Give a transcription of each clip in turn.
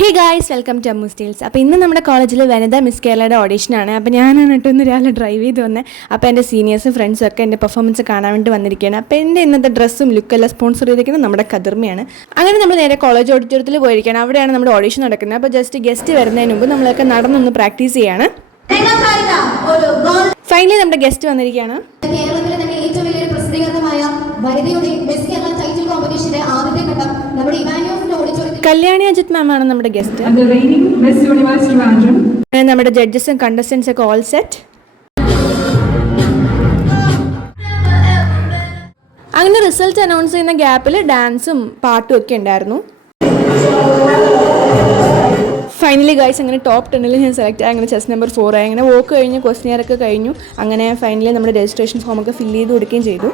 Hey guys, welcome to Ammu's tales. അപ്പോൾ ഇന്ന് നമ്മുടെ കോളേജിൽ വനിതാ മിസ് കേരളയുടെ ഓഡീഷനാണ്. അപ്പോൾ ഞാനാണ് കേട്ടോ രാവിലെ ഡ്രൈവ് ചെയ്ത് വന്നത്. അപ്പോൾ എൻ്റെ സീനിയേഴ്സും ഫ്രണ്ട്സും ഒക്കെ എൻ്റെ പെർഫോമൻസ് കാണാൻ വേണ്ടി വന്നിരിക്കുകയാണ്. അപ്പോൾ എൻ്റെ ഇന്നത്തെ ഡ്രസ്സും ലുക്കെല്ലാം സ്പോൺസർ ചെയ്തിരിക്കുന്നത് നമ്മുടെ കതിർമയാണ്. അങ്ങനെ നമ്മൾ നേരെ കോളേജ് ഓഡിറ്റോറിയത്തിൽ പോയിരിക്കുകയാണ്. അവിടെയാണ് നമ്മുടെ ഓഡീഷൻ നടക്കുന്നത്. അപ്പോൾ ജസ്റ്റ് ഗസ്റ്റ് വരുന്നതിന് മുമ്പ് നമ്മളൊക്കെ നടന്നൊന്ന് പ്രാക്ടീസ് ചെയ്യാണ്. ഫൈനലി നമ്മുടെ ഗസ്റ്റ് വന്നിരിക്കുകയാണ്. കേരളത്തിലെ തന്നെ ഏറ്റവും വലിയൊരു പ്രസിദ്ധീകരണമായ വനിതയുടെ മിസ് കേരള ടൈറ്റിൽ കോമ്പറ്റീഷന്റെ ആദ്യത്തെ ഘട്ടം നമ്മുടെ ഇവാനിയോസിന്റെ ഓഡിറ്റോറിയത്തിൽ കല്യാണി അജിത് മാം ആണ് നമ്മുടെ ഗസ്റ്റ്. നമ്മുടെ ജഡ്ജസും കണ്ടസ്റ്റൻസ് ഒക്കെ ഓൾ സെറ്റ്. അങ്ങനെ റിസൾട്ട് അനൗൺസ് ചെയ്യുന്ന ഗ്യാപ്പിൽ ഡാൻസും പാട്ടും ഒക്കെ ഉണ്ടായിരുന്നു. ഫൈനലി ഗൈസ്, അങ്ങനെ ടോപ്പ് 10 ഞാൻ സെലക്ട് ആയി. അങ്ങനെ ചെസ് നമ്പർ 4 ആയി. അങ്ങനെ വോക്ക് കഴിഞ്ഞു, ക്വസ്റ്റ്യൻ ഒക്കെ കഴിഞ്ഞു. അങ്ങനെ ഫൈനലി നമ്മുടെ രജിസ്ട്രേഷൻ ഫോമൊക്കെ ഫില്ല് ചെയ്ത് കൊടുക്കുകയും ചെയ്തു.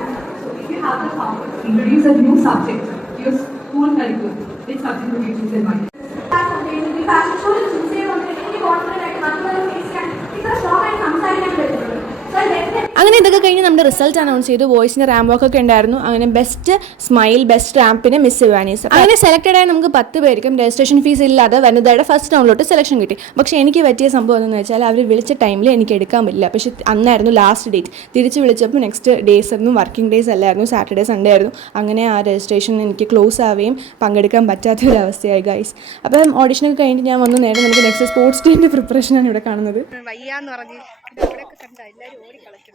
അങ്ങനെ ഇതൊക്കെ കഴിഞ്ഞ് നമ്മുടെ റിസൾട്ട് അനൗൺസ് ചെയ്തു. വോയിസിൻ്റെ റാമ്പ് വർക്ക് ഒക്കെ ഉണ്ടായിരുന്നു. അങ്ങനെ ബെസ്റ്റ് സ്മൈൽ, ബെസ്റ്റ് റാമ്പിന് മിസ് ഇവാനീസ്. അങ്ങനെ സെലക്റ്റഡ് ആയി നമുക്ക് 10 പേർക്കും രജിസ്ട്രേഷൻ ഫീസ് ഇല്ലാതെ വനിതയുടെ ഫസ്റ്റ് റൗണ്ടിലോട്ട് സെലക്ഷൻ കിട്ടി. പക്ഷേ എനിക്ക് പറ്റിയ സംഭവം എന്ന് വെച്ചാൽ അവർ വിളിച്ച ടൈമിൽ എനിക്ക് എടുക്കാൻ പറ്റില്ല. പക്ഷേ അന്നായിരുന്നു ലാസ്റ്റ് ഡേറ്റ്. തിരിച്ച് വിളിച്ചപ്പോൾ നെക്സ്റ്റ് ഡേയ്സ് ഒന്നും വർക്കിംഗ് ഡേയ്സ് അല്ലായിരുന്നു, സാറ്റർഡേ സൺഡേ ആയിരുന്നു. അങ്ങനെ ആ രജിസ്ട്രേഷൻ എനിക്ക് ക്ലോസ് ആവുകയും പങ്കെടുക്കാൻ പറ്റാത്തൊരവസ്ഥയായി ഗൈസ്. അപ്പം ഓഡിഷനൊക്കെ കഴിഞ്ഞിട്ട് ഞാൻ വന്നു നേരെ നമുക്ക് നെക്സ്റ്റ് സ്പോർട്സ് ഡേൻ്റെ പ്രിപ്പറേഷനാണ് ഇവിടെ കാണുന്നത്. വയ്യാന്ന് പറഞ്ഞ് എല്ലാവരും ഓടിക്കളയ്ക്കും.